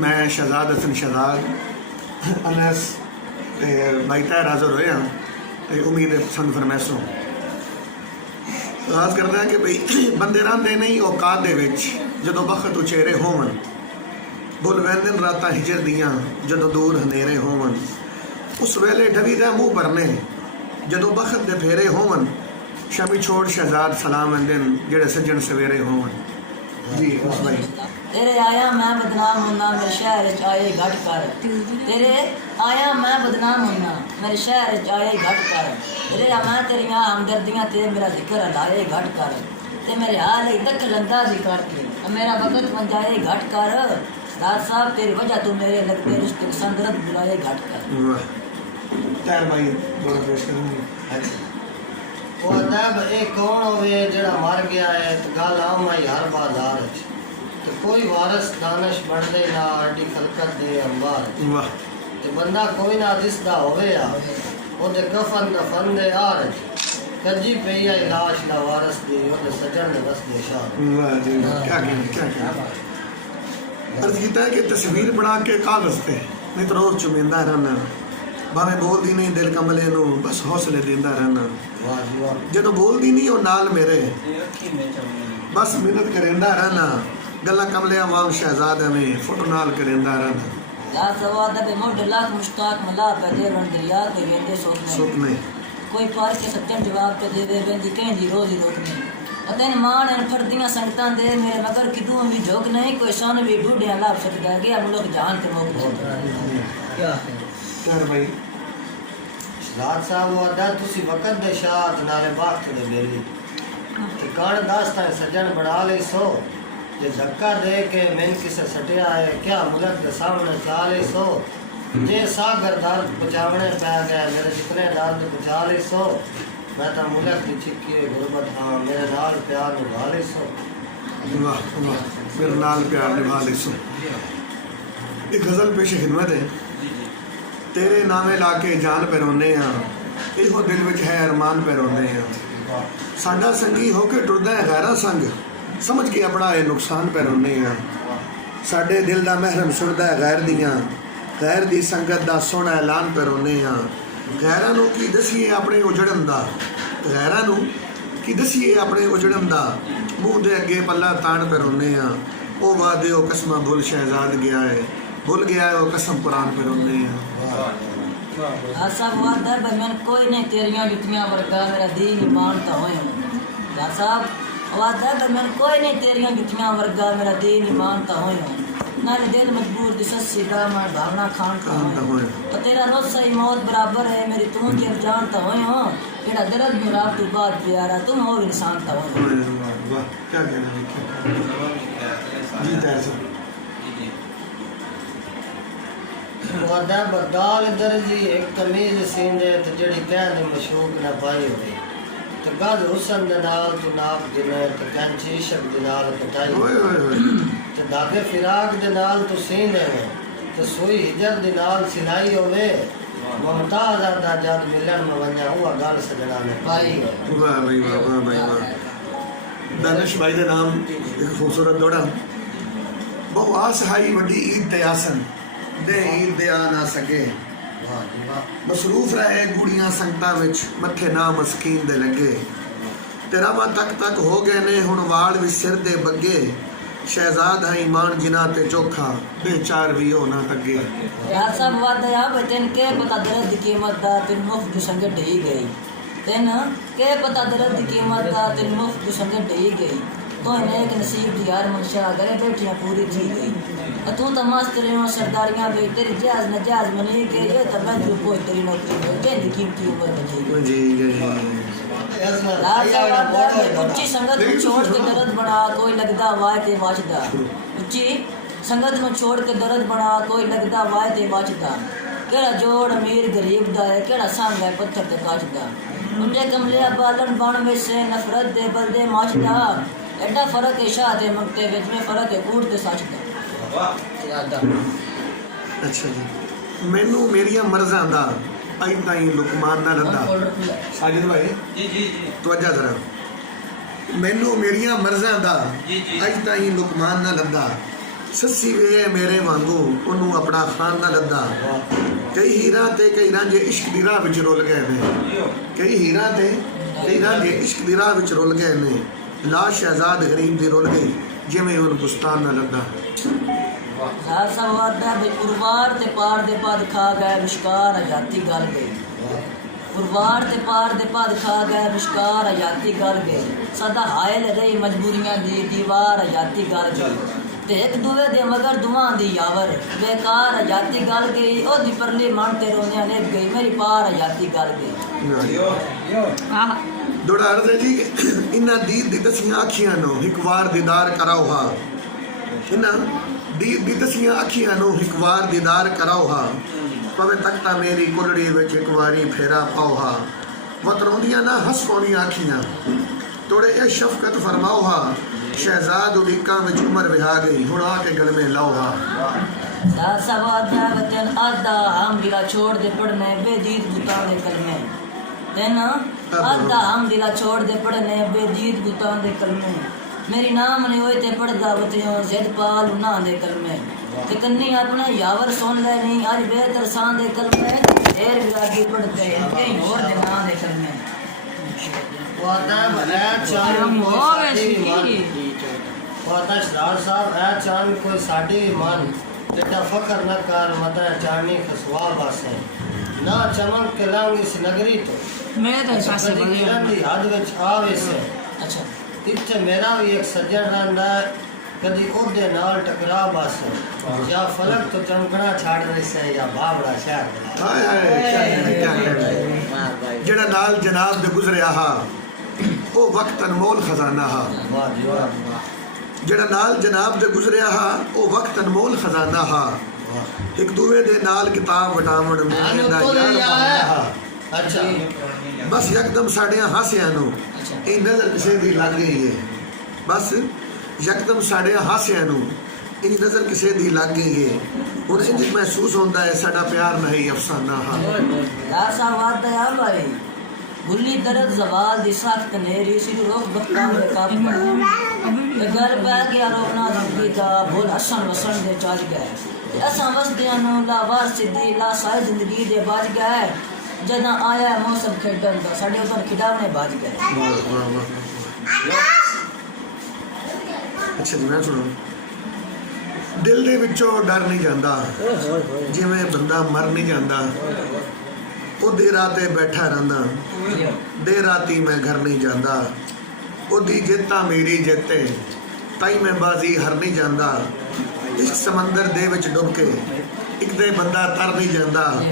मैं शहजाद हसन शहजाद अनस भाई तैर हाज़र होए हाँ तो उम्मीद है सन फरमैसों आस करता है कि भाई बंदे रहिंदे नहीं औकात दे विच जदों बखत उचेरे होवन भुल वैंदन रातां हिजर दियां जदों दूर हनेरे होवन उस वेले डवी दा मुँह भरने जदों बखत दे फेरे होवन शमी छोड़ शहजाद सलाम दिन जेड़े सज्जन सवेरे होवन। जी उस भाई तेरे आया मैं बदनाम होना मेरे शहर च आए घट कर तेरे आया मैं बदनाम होना मेरे शहर च आए घट कर तेरे मैं तेरियां हमदर्दियां ते मेरा जिक्र लाए घट कर ते मेरे हाल तक लंदा सी करके मेरा वक्त पंजाए घट कर दाद साहब तेरी वजह तू मेरे लगते रिश्ते संदरत बुलाए घट कर। तैर भाई बोल पेश करेंगे वो अदब एक कौन होवे जेड़ा मर गया है तो गल आम आई हर बाजार तो कोई वारस दानश बढ़दे ना अड्डी खलकत दे अंबार वाह ते बंदा कोई ना दिसदा होवे आ ओदे कफन दफन दे आर कजी पई आई लाश दा वारस दी ओदे सजन दे बस दे शान। वाह जी क्या क्या अर्ज कीता है कि तस्वीर बना के कागज पे नहीं तो रोज चुमिंदा रहना भावे बोलदी नहीं दिल कमले नू बस हौसले देंदा रहना वाह जी वाह जदों बोलदी नहीं वो नाल मेरे बस मिन्नत करेंदा रहना गल्ला कमले वांग शहजाद में फुट नाल करेंदा रहना या सवाद बे मोड लाख मुश्ताक मला पे दे रण दरिया के वेंदे सुख सोच नहीं कोई पार के सच्चन जवाब पे दे दे बेंदी कहंदी रोज ही रोकने अतन मान एन फरदियां संगतां दे मेरे मगर किदू भी झोक नहीं कोई सन भी बूढ़े लाभ सकदा है कि मुल्क जान के मोक क्या तैर भाई रात साहब वो अदा तुसी वक्त दे शात नाले वक्त दे बेली ते कान दास्ता सजन बना ले सो जे धक्का दे के मैन किसे सटिया है क्या मुल्क के सामने चा ले सो जे सागर दर्द बचावने पै गए मेरे जितने दर्द बचा ले सो मैं तो मुल्क की चिक्की गुरबत हाँ मेरे नाल प्यार निभा ले सो। वाह वाह मेरे नाल प्यार निभा ले सो। एक गज़ल पेश खिदमत है तेरे नामे लाके जान पे रोने इहो दिल विच है अरमान पे रोने साडा संगी होके टुरदा है गैरा संग समझ के अपना ये नुकसान पे रोने साडे दिल दा महरम सुनदा है गैर दी संगत दा सोहना ऐलान पे रोने गैरां नूं की दसीए अपने उजड़न दा गैरां नूं की दसीए अपने उजड़न दा मूँह दे अगे पल्ला ताण पे रोने ओ वादे ओ कसमां भुल शहजाद गया है भूल गया है वो कसम कुरान पे रोने सब वादा बमन कोई नहीं तेरियां जुतियां वर्गा मेरा दीन ईमान ता होए दा साहब वादा बमन कोई नहीं तेरियां जुतियां वर्गा मेरा दीन ईमान ता होए नाले दिल मजबूर दिस सीधा मैं भावना खान का होए और तेरा रोज सही मौत बराबर है मेरी तू के जान ता होए हो तेरा दर्द मेरा तू बात प्यारा तुम हो इंसान ता होए। वाह क्या कहना जी तैर सो वादा बदाल दर्जी एक कमीज सींदे ते जड़ी कहंदे मशूक न पाई होवे ते गद हुसन दे नाल तू नाप दिने ते कंची इश्क दे नाल कटाई ते धागे फिराक दे नाल तू सींदे ते सुई हिजर दे नाल सिलाई होवे मुमताज दा जद मिलन में वन्या हुआ गल सजना ने पाई। वाह भाई वाह भाई वाह दानिश भाई दे नाम एक खूबसूरत दौड़ा बहु आस हाई वड्डी ईद ते आसन दे ईद दे आ ना सके मसरूफ रहे गुड़ियां संगतां विच मथे ना मस्कीन दे लगे तेरा मा तक हो गए ने हुण वाल भी सिर दे बगे शहजाद है ईमान जिना ते चोखा बेचार भी हो ना तगे। यार सब वादा बचन के पता दर्द की कीमत दा तिन मुफ्त संग ढही गई तेन के पता दर्द की कीमत दा तिन मुफ्त संग ढही गई तो एक नसीब दी यार मंशा गए बैठियां पूरी थी गई तू तो मस्त रहो सरदारियां भी तेरी जहाज न जहाज मनी के ये तब जो कोई तेरी नौकरी में जेंदी कीमती उम्र बनी जी जी उच्ची संगत में छोड़ के दर्द बना कोई लगदा वाय ते वाचदा उच्ची संगत में छोड़ के दर्द बना कोई लगदा वाय ते वाचदा केड़ा जोड़ अमीर गरीब दा है केड़ा संग है पत्थर ते काचदा उन्हें कमले बालन बन में से नफरत दे बलदे माचदा एडा फर्क है शाह दे मंगते विच में फर्क है कूड़ ते सच दा। अच्छा जी मैनू मेरिया मर्ज़ां दा अज ताईं लुकमान ना लंदा साजिद भाई जी तवज्जो जरा मैनू मेरिया मर्ज़ां दा अज ताईं लुकमान ना लंदा ਸੱਸੀ ਵੇ ਮੇਰੇ ਵਾਂਗੂ ਉਹਨੂੰ ਆਪਣਾ ਖਾਨ ਨਾ ਲੱਦਾ ਕਈ ਹੀਰਾਂ ਤੇ ਕਈ ਰਾਂਝੇ ਇਸ਼ਕ ਦੀ ਰਾਹ ਵਿੱਚ ਰੁੱਲ ਗਏ ਨੇ ਕਈ ਹੀਰਾਂ ਤੇ ਕਈ ਰਾਂਝੇ ਇਸ਼ਕ ਦੀ ਰਾਹ ਵਿੱਚ ਰੁੱਲ ਗਏ ਨੇ ਲਾ ਸ਼ਹਿਜ਼ਾਦ ਗਰੀਬ ਦੀ ਰੁੱਲ ਗਈ ਜਿਵੇਂ ਉਹਨੂੰ ਬੁਸਤਾਨ ਨਾ ਲੱਦਾ ਖਾਲਸਾ ਵਾਦਾ ਬੇ ਕੁਰਬਾਰ ਤੇ ਪਾਰ ਦੇ ਪਦ ਖਾ ਗਏ ਵਿਸ਼ਕਾਰ ਆਜ਼ਾਦੀ ਗਲ ਗਈ ਕੁਰਬਾਰ ਤੇ ਪਾਰ ਦੇ ਪਦ ਖਾ ਗਏ ਵਿਸ਼ਕਾਰ ਆਜ਼ਾਦੀ ਗਲ ਗਈ ਸਦਾ ਹਾਇਲ ਰਹੀ ਮਜਬੂਰੀਆਂ ਦੀ ਦੀਵਾਰ ਆਜ਼ਾਦੀ ਗਲ ਗਈ ਤੇ ਇੱਕ ਦੂਏ ਦੇ ਮਗਰ ਦੁਆਂ ਦੀ ਯਾਵਰ ਬੇਕਾਰ ਆਜ਼ਾਦੀ ਗਲ ਗਈ ਉਹਦੀ ਪਰਲੀ ਮਨ ਤੇ ਰੋਂਦਿਆਂ ਨੇ ਗਈ ਮੇਰੀ ਪਾਰ ਆਜ਼ਾਦੀ ਗਲ ਗਈ ਦੁੜਾ ਅਰਜ਼ ਹੈ ਜੀ ਇਹਨਾਂ ਦੀਦ ਦੀ ਦਸੀਆਂ ਅੱਖੀਆਂ ਨੂੰ ਇੱਕ ਵਾਰ ਦੀਦਾਰ ਕਰਾਓ ਹਾਂ ਇਹਨਾਂ ਦੀਦ ਦੀ ਦਸੀਆਂ ਅੱਖੀਆਂ ਨੂੰ ਇੱਕ ਵਾਰ ਦੀਦਾਰ ਕਰਾਓ ਹਾਂ ਪਵੇ ਤਖਤਾ ਮੇਰੀ ਕੁਲੜੀ ਵਿੱਚ ਇੱਕ ਵਾਰੀ ਫੇਰਾ ਪਾਓ ਹਾਂ ਵਤਰੋਂਦੀਆਂ ਨਾ ਹੱਸ ਪਾਉਣੀਆਂ ਅੱਖੀਆਂ ਤੋੜੇ ਇਹ ਸ਼ਫਕਤ ਫਰਮਾਓ ਹਾਂ शहजाद उड़ीका में उम्र विहा गई हुण आके गल में लाओ हा सवादा वतन आधा हम दिला छोड़ दे पढ़ने बेदीद बुता दे कलमे तेन आधा हम दिला छोड़ दे पढ़ने बेदीद बुता दे कलमे मेरी नाम ने होए ते पढ़दा वतियों जिद पाल ना दे कलमे ते कन्नी अपना यावर सुन ले नहीं आज बेहतर सान दे कलमे ढेर विरागी पढ़ते कहीं और दे ना दे कलमे वादा भला चांद वादा सरदार साहब है चांद कोई साडी ईमान तेरा फकर न कर मत चांदनी खसवा बासे ना चमक के लांग इस नगरी तो मैं तो सासे बनी दी हद विच आवे से अच्छा इत्थे मेरा भी एक सज्जन रंदा कदी ओदे नाल टकरा बासे या फलक तो चमकना छाड़ रही से या बावड़ा शहर हाय हाय क्या कहना जेड़ा नाल जनाब दे गुजरिया हा ओ वक्त अनमोल खजाना हा वाह जी वाह जेड़ा नाल जनाब दे गुजरिया हा ओ वक्त अनमोल खजाना हा एक दूवे दे नाल किताब वटावण मेरे दा यार हा अच्छा बस यकदम साड़ियां हासियां नु ए नजर किसे दी लग गई है बस यकदम साड़ियां हासियां नु ए नजर किसे दी लग गई है और इंज महसूस होंदा है साडा प्यार नहीं अफसाना हा यार साहब बात है भाई गुल्ली दर्द जवाल दी सख्त नेरी सिर रोक बक्का में काम ते घर पे गया रोना जिंदगी दा बोल हसन वसन दे चाज गए असा वसदियां नु लावार सिद्धी ला सारी जिंदगी दे बाज गए जदा आया मौसम खेडन दा साडे उधर खिडावने बाज गए अच्छा जी मैं सुनो दिल दे विचों डर नहीं जांदा जिवें बंदा मर नहीं जांदा ਉਹ ਦੇਰ ਰਾਤੇ ਬੈਠਾ ਰਹਿੰਦਾ ਦੇਰ ਰਾਤੀ ਮੈਂ ਘਰ ਨਹੀਂ ਜਾਂਦਾ ਉਹਦੀ ਜਿੱਤਾਂ ਮੇਰੀ ਜਿੱਤੇ ਤਾਈ ਮੈਂ ਬਾਜ਼ੀ ਹਰ ਨਹੀਂ ਜਾਂਦਾ ਇਸ ਸਮੁੰਦਰ ਦੇ ਵਿੱਚ ਡੁੱਬ ਕੇ ਇੱਕ ਦੇ ਬੰਦਾ ਤਰ ਨਹੀਂ ਜਾਂਦਾ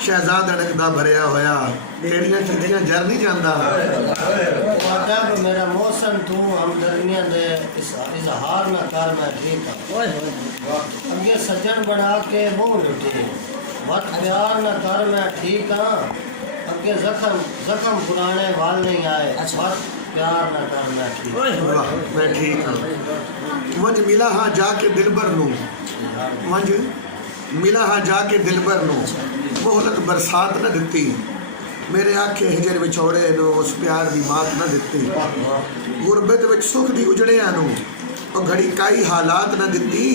ਸ਼ਹਿਜ਼ਾਦ ਅੜਕਦਾ ਭਰਿਆ ਹੋਇਆ ਤੇਰੀਆਂ ਚਿੱਠੀਆਂ ਜਰ ਨਹੀਂ ਜਾਂਦਾ ਵਾਦਾ ਮੇਰਾ ਮੌਸਮ ਤੂੰ ਹਮਦਰਦੀਆਂ ਦੇ ਇਜ਼ਹਾਰ ਨਾ ਕਰ ਮੈਂ ਠੀਕ ਹਾਂ ਓਏ ਹੋਏ ਅੱਗੇ ਸੱਜਣ ਬਣਾ ਕੇ ਮੂੰਹ ਲੁੱਟੇ मत प्यार न कर मैं ठीक हाँ अगे जख्म पुराने वाल नहीं आए मत प्यार न कर मैं ठीक मैं ठीक हाँ वंज मिला हाँ जाके दिलबर नू वंज मिला हाँ जाके दिलबर नू मोहलत बरसात न दिती मेरे आखे हिजर विछोड़े नो उस प्यार दी मात न दिती गुरबत विच सुख दी उजड़िया नू और घड़ी काई हालात न दिती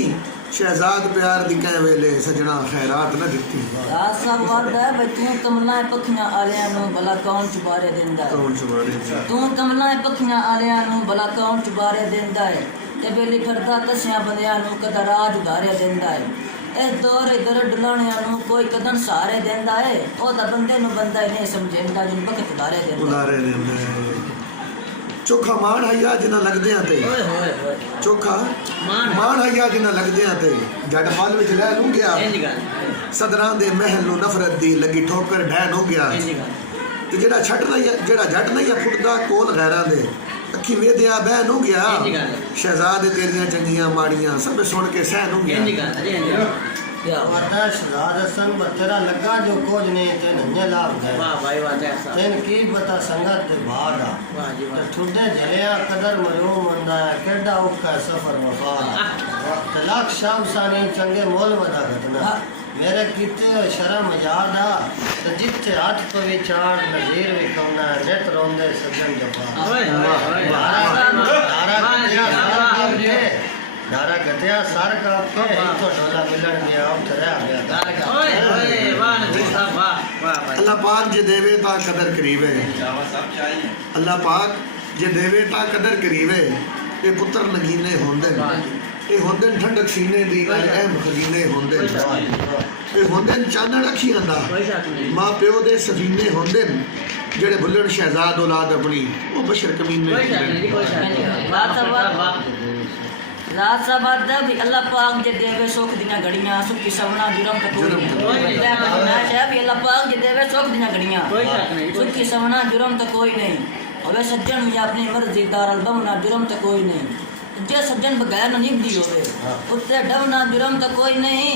शहजाद प्यार दी कै वेले सजना खैरात न दिती आसा वादा बच्चों कमला पखियां आलियां नु भला कौन चुबारे दिंदा कौन चुबारे तू कमला पखियां आलियां नु भला कौन चुबारे दिंदा है ते बेली फिरदा कसियां बंदियां नु कदा राज उधारे दिंदा है ए दौर इधर डुलाणियां नु कोई कदम सहारे दिंदा है ओ दा बंदे नु बंदा नहीं समझेंदा जिन वक्त उधारे दिंदा है चोखा मान हैया जिन्ना लगदियां ते चोखा मान हैया जिन्ना लगदियां ते जट माल विच लै लू गया सदरां दे महल नु नफरत दी लगी ठोकर ढैन हो गया ते जेड़ा छट नहीं जेड़ा जट नहीं फुटदा कोल गैरां दे अखी वेदिया बहन हो गया शहजाद तेरियां चंगियां माड़ियां सब सुन के सहन हो गया वादा शहजाद हसन तेरा लगा जो कुछ नहीं तेन अन्य लाभ गए वाह भाई वादा ऐसा तेन की बता संगत दे भाड़ा वाह जी वाह ठुडे जलिया कदर मरूम मंदा केडा औखा सफर वफा तलाक शाम सानी चंगे मोल वदा घटना मेरे कीते शर्म याद आ ते जिथे हाथ पवी चाड़ नजीर विकौना नित रोंदे सजन जफा ओए ओए दारा गटिया सार का के तो डोला मिलन गया उठ रहा गया दार का ओए ओए वाह नबी साहब वाह वाह भाई अल्लाह पाक जे देवे ता कदर करीब है अल्लाह पाक जे देवे ता कदर करीब है ये पुत्र नगीने होंदे ये होंदे ठंडक सीने दी अहम खजीने होंदे ये होंदे चानण अखियां दा कोई शक नहीं मां प्यो दे सफीने होंदे जेड़े भुल्लण शहजाद औलाद अपनी वो बशर कमीने कोई शक नहीं कोई शक नहीं वाह साहब वाह रात साहब दा भी अल्लाह पाक जे देवे सुख दिना घड़ियां सुख की सवना जुरम तक कोई नहीं मैं भी अल्लाह पाक जे देवे सुख दिना घड़ियां कोई शक नहीं सुख की सवना जुरम तक कोई नहीं और सज्जन भी अपनी मर्जी दारल दमना जुरम तक कोई नहीं जे सज्जन बगैर न निभदी होवे उत्ते डवना जुरम तक कोई नहीं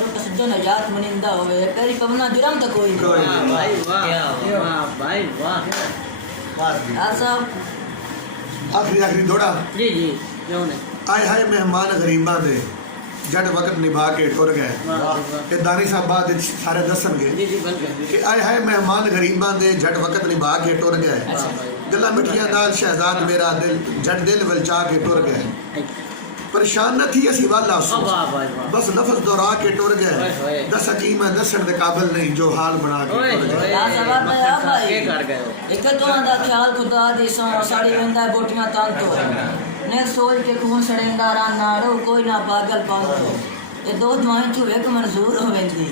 और सज्जन हजात मनिंदा होवे पेरी पवना जुरम तक कोई नहीं वाह भाई वाह वाह भाई वाह वाह साहब आखिरी दौड़ा जी जी क्यों नहीं आए हाय मेहमान गरीबां दे जट वक्त निभा के टुर गए ये दानी साहब बाद विच सारे दसणगे जी जी बिल्कुल कि आए हाय मेहमान गरीबां दे जट वक्त निभा के टुर गए गला मिठियां नाल शहजाद मेरा दिल जट दिल वलचा के टुर गए परेशान न थी असी वाला सो वाह भाई वाह बस लफ्ज दोहरा के टुर ओए गए होए दस हकीम दसण दे काबिल नहीं जो हाल बना के ओए टुर गए रात साहब मैं आ भाई के कर गए हो एक तो दा ख्याल खुदा दी साड़ी वेंदा बोटियां तान तो ने सोच के खून सड़ेंदा रा नाड़ो कोई ना पागल पान तो ये दो दुआएं जो एक मंजूर हो वेंदी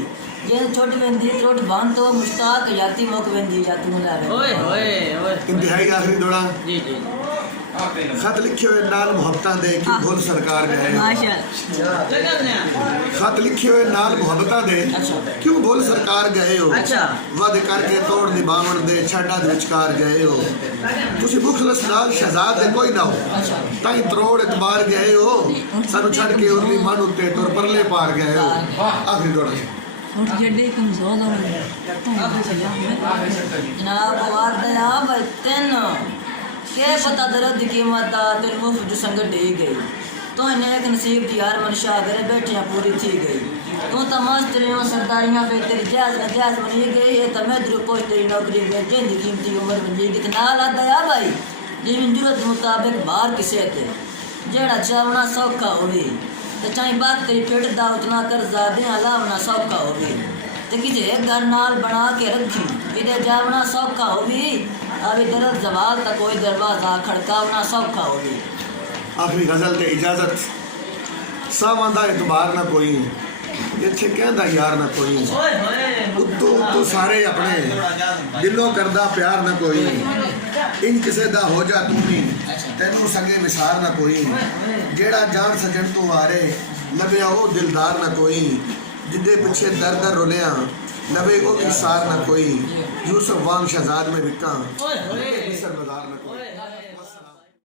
ये छोट वेंदी त्रोट बांध तो मुश्ताक याती मोक वेंदी या तू ला ओए ओए ओए इंतहाई आखिरी दौड़ा जी जी खत लिखे हुए नाल मुहब्बतां दे कि भुल सरकार गए खत लिखे हुए नाल मुहब्बतां दे क्यों भुल सरकार गए हो अच्छा वादे करके तोड़ निभावन दे छाड़ा दे विचकार गए हो तुसी मुखलस नाल शहजाद दे कोई ना हो ताई तरोड़ इतबार गए हो सानू छड़ के उरली मन उत्ते टुर परले पार गए हो आखिरी दौड़ा उठ जड़े कमजोर हो जनाब वार दया भाई तेन के पता दर्द की कीमत तेन मुफ्त जो संगत दे गई तो इन्हें एक नसीब थी यार मनशा घरे बैठियां पूरी थी गई तू तो मास्टरियों सरदारियां पे तेरी जायज नजायज बनी गई ये तो मैं द्रुपोश तेरी नौकरी में जिंद कीमती उम्र बनी दिखना ला दया भाई जिन जरूरत मुताबिक बाहर किसे थे जेड़ा चावना सौखा होगी तो चाहे बात तेरी पेट दा उतना कर ज़्यादा अलावना सौखा होगी तो किसे घर नाल बना के रखी इधर जावना सौखा होगी अभी दर्द जवाल तक कोई दरवाजा खड़कावना सौखा होगी आखिरी गजल ते इजाजत सावंदा इतबार ना कोई इत्थे कहंदा यार ना कोई ओए होए उत्तों उत्तों सारे अपने दिलों करदा प्यार ना कोई इन किसे दा हो जा तू भी तेनू संगे मिसार ना कोई जेड़ा जान सजन तू आरे लभया ओ दिलदार ना कोई जिदे पीछे दर दर रुलिया लबे ओ इसार ना कोई यूसुफ वांग शहजाद में विका ओए होए सरमदार ना कोई